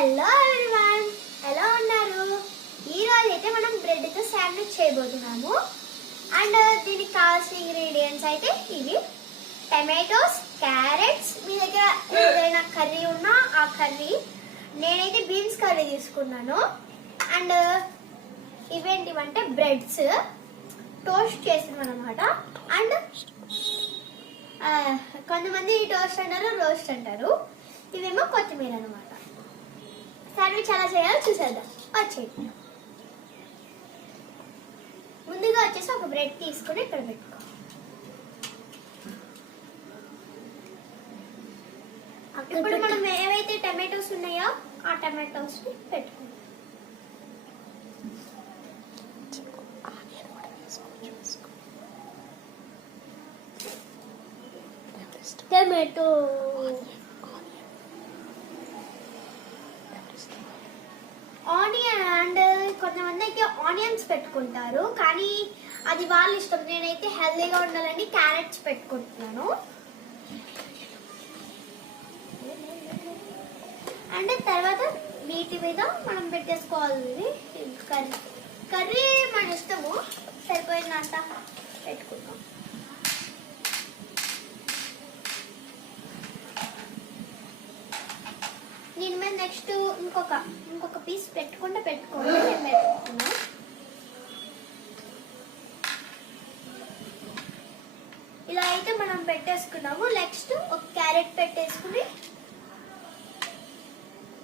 Hello everyone, ఎలా ఉన్నారు? ఈ రోజు అయితే మనం బ్రెడ్ తో శాండ్విచ్ చేయబోతున్నాము. అండ్ దీనికి కావాల్సిన ఇంగ్రీడియంట్స్ అయితే ఇవి: టమాటోస్, క్యారెట్స్, మీ దగ్గర ఏదైనా కర్రీ ఉన్నా ఆ కర్రీ. నేనైతే బీన్స్ కర్రీ తీసుకున్నాను. అండ్ ఇవేంటివంటే బ్రెడ్స్ టోస్ట్ చేసినవి అనమాట. అండ్ కొంతమంది టోస్ట్ అంటారు, రోస్ట్ అంటారు. ఇవేమో కొత్తిమీర అనమాట. శాండ్విచ్ ఎలా చేయాలో చూసేద్దాం, వచ్చేది. ముందుగా వచ్చేసి ఒక బ్రెడ్ తీసుకుని ఇక్కడ పెట్టుకో. ఇప్పుడు మనం ఏవైతే టమాటోస్ ఉన్నాయో ఆ టమాటోస్ పెట్టుకుందాం. Tomato, onion. అండ్ కొంతమంది అయితే ఆనియన్స్ పెట్టుకుంటారు, కానీ అది వాళ్ళ ఇష్టం. నేనైతే హెల్దీగా ఉండాలని క్యారెట్స్ పెట్టుకుంటున్నాను. అండ్ తర్వాత వీటి మీద మనం పెట్టేసుకోవాలి. కర్రీ మన ఇష్టము, సరిపోయినంత పెట్టుకుంటాం. దీని మీద నెక్స్ట్ ఇంకొక పీస్ పెట్టుకోండి. నేను పెట్టుకున్నా. ఇలా అయితే మనం పెట్టేసుకున్నాము. నెక్స్ట్ ఒక క్యారెట్ పెట్టేసుకుని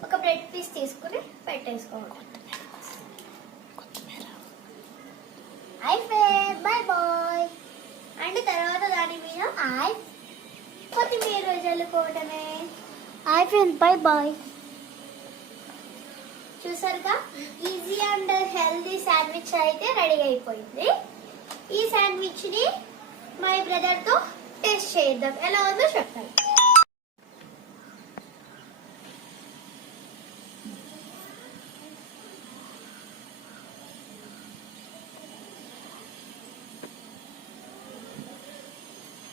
ఒక బ్రెడ్ పీస్ తీసుకుని పెట్టేసుకోవాలి. Bye bye. అండ్ తర్వాత దాని మీద కొత్తిమీర చల్లుకోవటమే. Bye bye. చూసారుగా, ఈజీ అండ్ హెల్దీ శాండ్విచ్ అయితే రెడీ అయిపోయింది. ఈ శాండ్విచ్ ని మై బ్రదర్ తో టేస్ట్ చేద్దాం, ఎలా ఉందో చెప్పండి.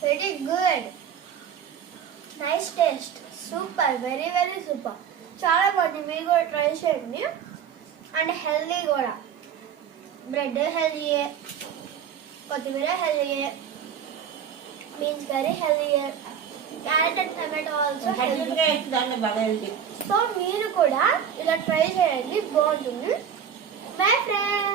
Very good, nice taste, super, very very super, చాలా బాగుంది. మీరు కూడా ట్రై చేయండి. అండ్ హెల్దీ కూడా. బ్రెడ్ హెల్దీయే, కొత్తిమీర హెల్దీయే, బీన్స్ కర్రీ హెల్దీయే, carrot and tomato also healthy. So మీరు కూడా ఇలా ట్రై చేయండి, బాగుంటుంది. Bye friends.